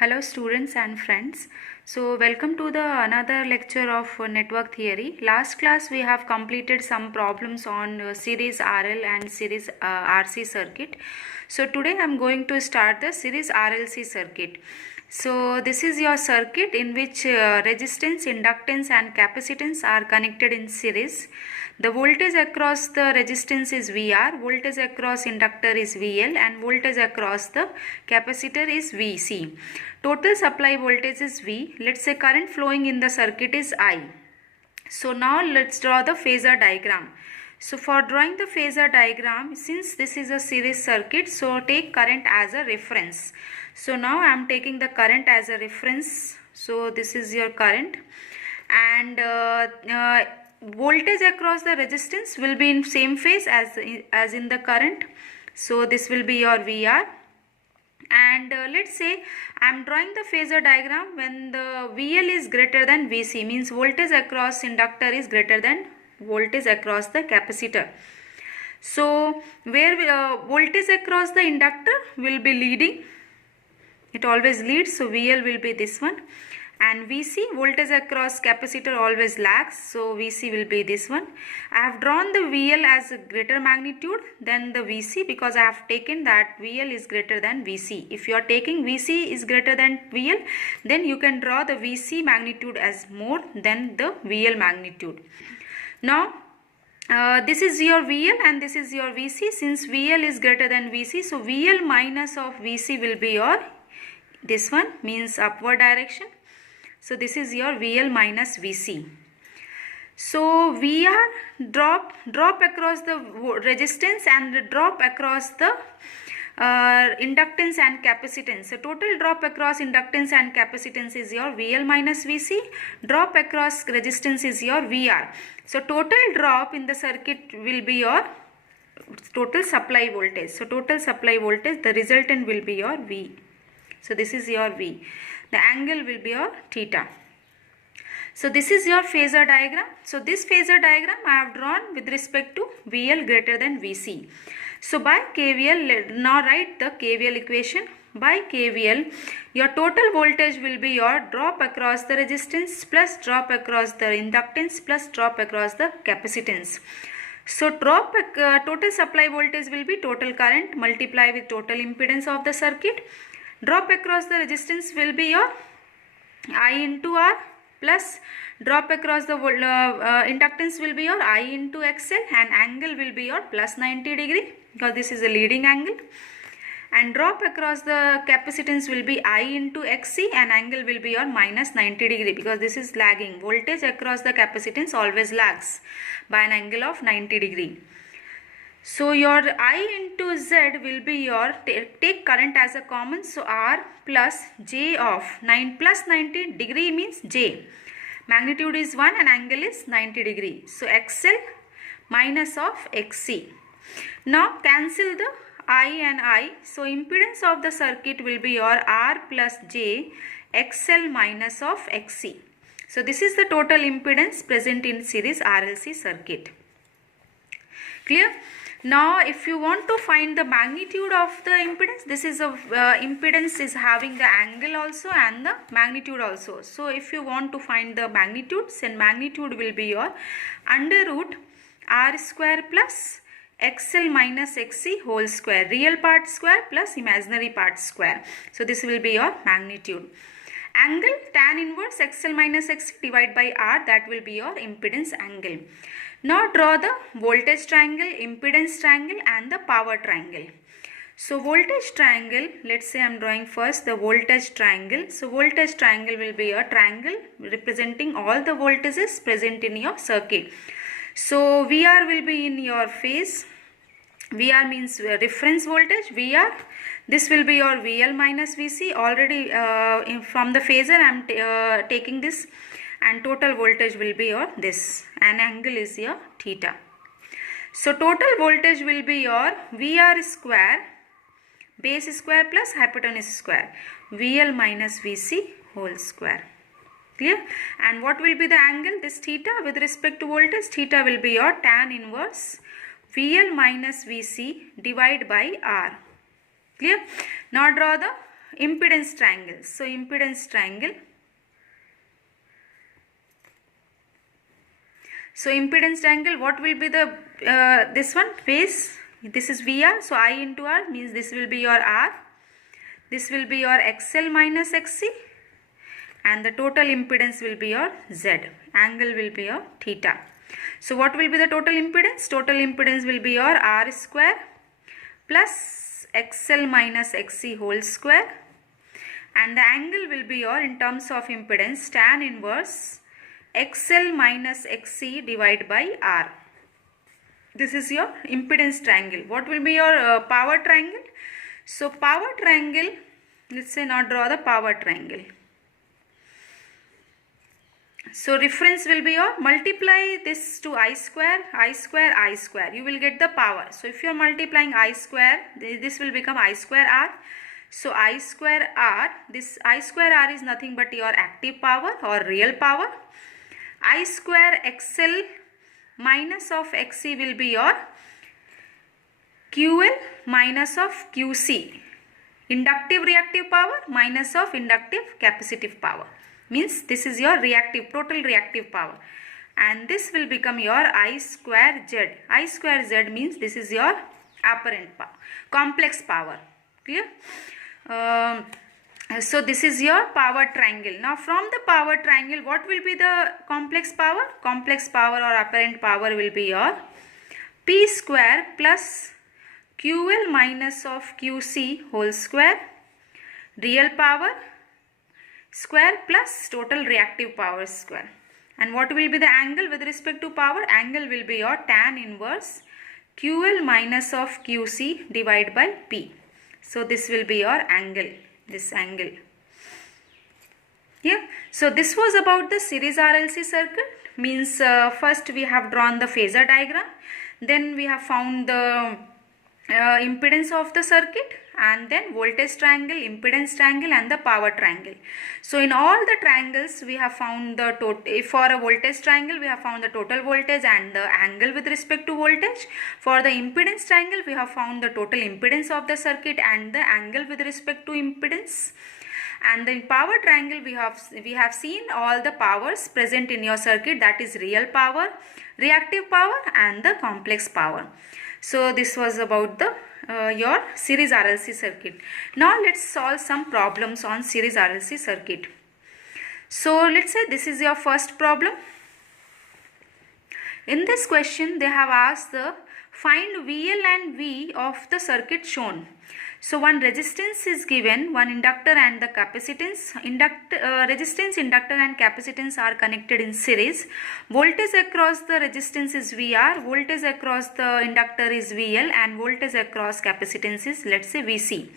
Hello students and friends. So welcome to the another lecture of network theory. Last class we have completed some problems on series RL and series RC circuit. So today I am going to start the series RLC circuit. So this is your circuit in which resistance, inductance and capacitance are connected in series. The voltage across the resistance is VR, voltage across inductor is VL and voltage across the capacitor is VC. Total supply voltage is V. Let's say current flowing in the circuit is I. So now let's draw the phasor diagram. So for drawing the phasor diagram, since this is a series circuit, so take current as a reference. So now I am taking the current as a reference. So this is your current and voltage across the resistance will be in same phase as in the current. So this will be your VR. And let's say I am drawing the phasor diagram when the VL is greater than VC, means voltage across inductor is greater than voltage across the capacitor. So where voltage across the inductor will be leading, it always leads, so VL will be this one, and VC, voltage across capacitor, always lags, so VC will be this one. I have drawn the VL as a greater magnitude than the VC because I have taken that VL is greater than VC. If you are taking VC is greater than VL, then you can draw the VC magnitude as more than the VL magnitude. Now this is your VL and this is your VC. Since VL is greater than VC, so VL minus of VC will be your this one, means upward direction. So this is your VL minus VC. So VR drop across the resistance and drop across the inductance and capacitance. So total drop across inductance and capacitance is your VL minus VC. Drop across resistance is your VR. So total drop in the circuit will be your total supply voltage. So total supply voltage, the resultant will be your V. So this is your V. The angle will be your theta. So this is your phasor diagram. So this phasor diagram I have drawn with respect to VL greater than VC. So by KVL, now write the KVL equation. By KVL, your total voltage will be your drop across the resistance plus drop across the inductance plus drop across the capacitance. So total supply voltage will be total current multiply with total impedance of the circuit. Drop across the resistance will be your I into R plus drop across the inductance will be your I into XL and angle will be your plus 90 degree because this is a leading angle, and drop across the capacitance will be I into XC and angle will be your minus 90 degree because this is lagging. Voltage across the capacitance always lags by an angle of 90 degree. So your I into Z will be your, take current as a common, so R plus J of 9 plus 90 degree means J. Magnitude is 1 and angle is 90 degree. So XL minus of XC. Now cancel the I and I. So impedance of the circuit will be your R plus J XL minus of XC. So this is the total impedance present in series RLC circuit. Clear? Now if you want to find the magnitude of the impedance, this is a impedance is having the angle also and the magnitude also. So if you want to find the magnitude, then magnitude will be your under root R square plus XL minus XC whole square, real part square plus imaginary part square. So this will be your magnitude. Angle tan inverse XL minus XC divided by R, that will be your impedance angle. Now draw the voltage triangle, impedance triangle and the power triangle. So voltage triangle, let's say I am drawing first the voltage triangle. So voltage triangle will be a triangle representing all the voltages present in your circuit. So VR will be in your phase. VR means reference voltage, VR. This will be your VL minus VC. Already from the phasor I am taking this, and total voltage will be your this, and angle is your theta. So total voltage will be your VR square, base square plus hypotenuse square, VL minus VC whole square. Clear? And what will be the angle? This theta with respect to voltage, theta will be your tan inverse VL minus VC divided by R. Clear? Now draw the impedance triangle. So impedance triangle. So impedance triangle, what will be the this one phase? This is VR. So I into R means this will be your R. This will be your XL minus XC, and the total impedance will be your Z. Angle will be your theta. So what will be the total impedance? Total impedance will be your R square plus XL minus XC whole square, and the angle will be your, in terms of impedance, tan inverse XL minus XC divided by R. This is your impedance triangle. What will be your power triangle? So power triangle, let's say now draw the power triangle. So reference will be your, multiply this to I square, I square, I square. You will get the power. So if you are multiplying I square, this will become I square R. So I square R, this I square R is nothing but your active power or real power. I square XL minus of XC will be your QL minus of QC. Inductive reactive power minus of inductive capacitive power. Means this is your reactive, total reactive power. And this will become your I square Z. I square Z means this is your apparent power, complex power. Clear? So this is your power triangle. Now from the power triangle, what will be the complex power? Complex power or apparent power will be your P square plus QL minus of QC whole square, real power square plus total reactive power square. And what will be the angle with respect to power? Angle will be your tan inverse QL minus of QC divided by P. So this will be your angle, this angle. Yeah. So this was about the series RLC circuit. Means first we have drawn the phasor diagram, then we have found the impedance of the circuit, and then voltage triangle, impedance triangle, and the power triangle. So in all the triangles we have found the total. For a voltage triangle we have found the total voltage and the angle with respect to voltage. For the impedance triangle we have found the total impedance of the circuit and the angle with respect to impedance. And in power triangle we have seen all the powers present in your circuit, that is real power, reactive power, and the complex power. So this was about the your series RLC circuit. Now let's solve some problems on series RLC circuit. So let's say this is your first problem. In this question they have asked the find VL and V of the circuit shown. So one resistance is given, one inductor and the capacitance. Resistance, inductor and capacitance are connected in series. Voltage across the resistance is VR, voltage across the inductor is VL, and voltage across capacitance is, let's say, VC.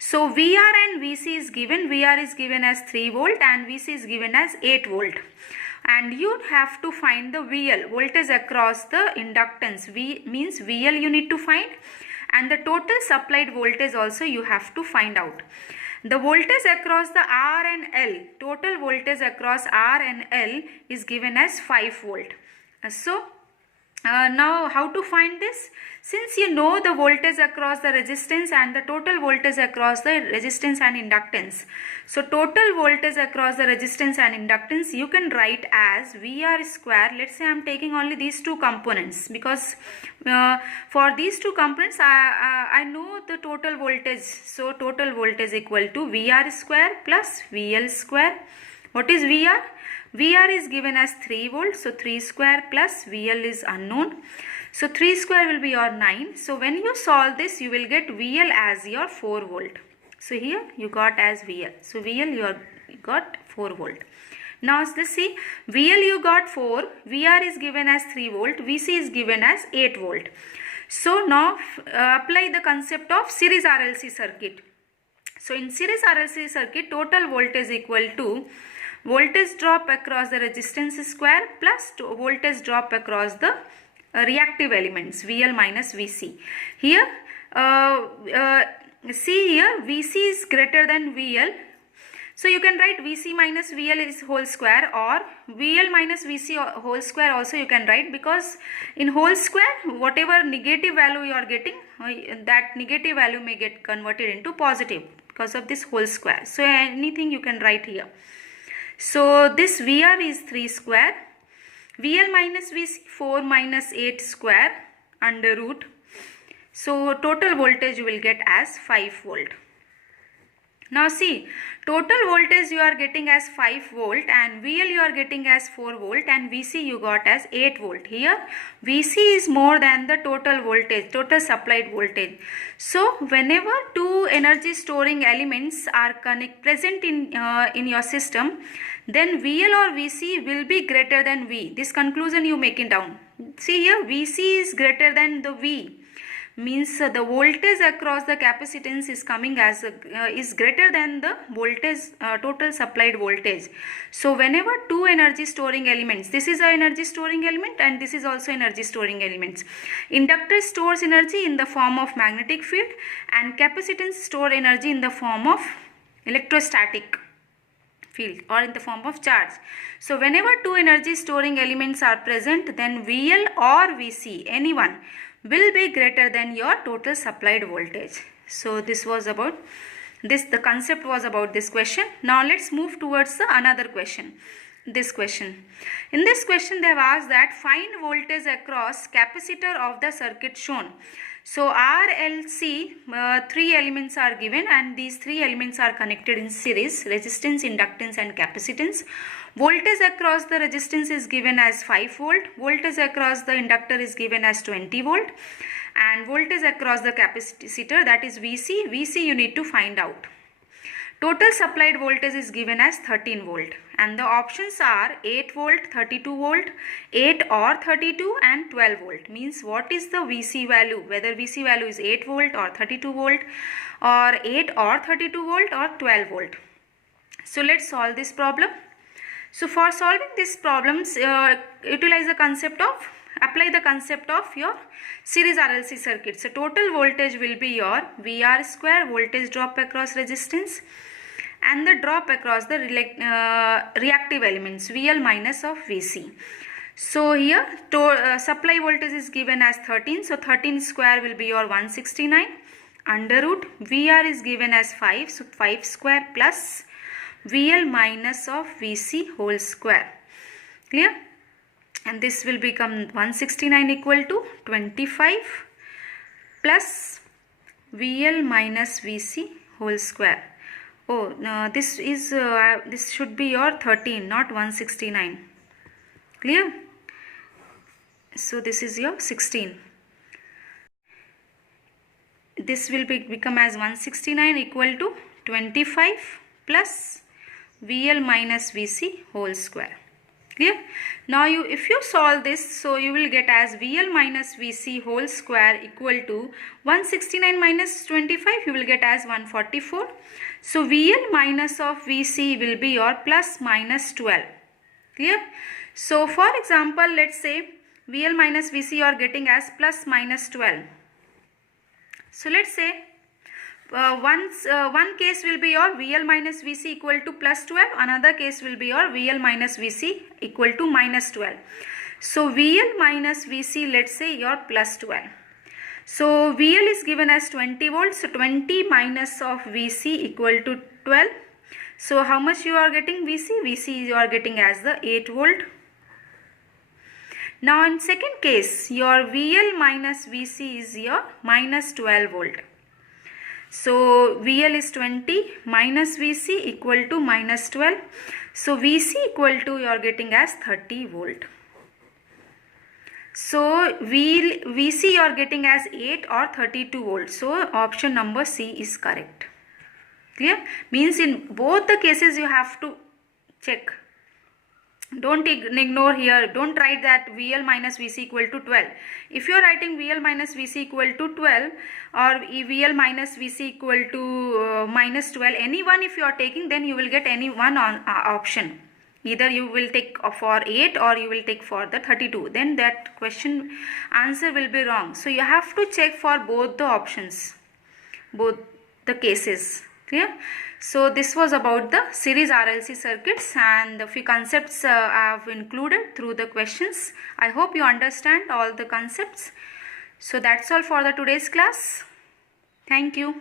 So VR and VC is given. VR is given as 3 volt and VC is given as 8 volt. And you have to find the VL, voltage across the inductance. V means VL you need to find, and the total supplied voltage also you have to find out. The voltage across the R and L, total voltage across R and L is given as 5 volt. So now how to find this? Since you know the voltage across the resistance and the total voltage across the resistance and inductance, so total voltage across the resistance and inductance you can write as VR square. Let's say I am taking only these two components, because for these two components I know the total voltage. So total voltage equal to VR square plus VL square. What is VR? VR is given as 3 volts, so 3 square plus VL is unknown. So 3 square will be your 9. So when you solve this, you will get VL as your 4 volt. So here you got as VL. So VL you got 4 volt. Now let's see, VL you got 4, VR is given as 3 volt, VC is given as 8 volt. So now apply the concept of series RLC circuit. So in series RLC circuit, total voltage equal to voltage drop across the resistance square plus voltage drop across the reactive elements VL minus VC. Here see here VC is greater than VL, so you can write VC minus VL is whole square, or VL minus VC whole square also you can write, because in whole square whatever negative value you are getting, that negative value may get converted into positive because of this whole square. So anything you can write here. So this VR is 3 square, VL minus VC 4 minus 8 square under root. So total voltage you will get as 5 volt. Now see, total voltage you are getting as 5 volt and VL you are getting as 4 volt and VC you got as 8 volt. Here VC is more than the total voltage, total supplied voltage. So whenever two energy storing elements are present in your system, then VL or VC will be greater than V. This conclusion you make it down. See here, VC is greater than the V. Means the voltage across the capacitance is coming as is greater than the voltage total supplied voltage. So whenever two energy storing elements, this is a energy storing element and this is also energy storing elements. Inductor stores energy in the form of magnetic field and capacitance store energy in the form of electrostatic field or in the form of charge. So whenever two energy storing elements are present, then VL or VC, anyone, will be greater than your total supplied voltage. So this was about this, the concept was about this question. Now let's move towards the another question. This question. In this question they have asked that find voltage across capacitor of the circuit shown. So RLC, 3 elements are given and these 3 elements are connected in series: resistance, inductance and capacitance. Voltage across the resistance is given as 5 volt, voltage across the inductor is given as 20 volt and voltage across the capacitor, that is VC you need to find out. Total supplied voltage is given as 13 volt and the options are 8 volt, 32 volt, 8 or 32 and 12 volt. Means what is the VC value, whether VC value is 8 volt or 32 volt or 8 or 32 volt or 12 volt. So let's solve this problem. So for solving these problems, apply the concept of your series RLC circuit. So total voltage will be your VR square, voltage drop across resistance, and the drop across the reactive elements, VL minus of VC. So here supply voltage is given as 13. So 13 square will be your 169 under root. VR is given as 5. So 5 square plus VL minus of VC whole square. Clear? And this will become 169 equal to 25 plus VL minus VC whole square. Oh, no, this should be your 13, not 169. Clear? So this is your 16. This will become as 169 equal to 25 plus VL minus VC whole square. Clear? Now if you solve this, so you will get as VL minus VC whole square equal to 169 minus 25, you will get as 144. So VL minus of VC will be your plus minus 12. Clear? So for example, let's say VL minus VC you are getting as plus minus 12. So let's say one case will be your VL minus VC equal to plus 12, another case will be your VL minus VC equal to minus 12. So VL minus VC, let's say your plus 12. So VL is given as 20 volts, so 20 minus of VC equal to 12. So how much you are getting VC? VC you are getting as the 8 volt. Now in second case, your VL minus VC is your minus 12 volt. So VL is 20 minus VC equal to minus 12. So VC equal to you are getting as 30 volt. So VC you are getting as 8 or 32 volts. So option number C is correct. Clear? Means in both the cases you have to check. Don't ignore here. Don't write that VL minus VC equal to 12. If you are writing VL minus VC equal to 12 or VL minus VC equal to minus 12, any one if you are taking, then you will get any one option. Either you will take for 8 or you will take for the 32. Then that question answer will be wrong. So you have to check for both the options, both the cases. Clear? So this was about the series RLC circuits and the few concepts I have included through the questions. I hope you understand all the concepts. So that's all for the today's class. Thank you.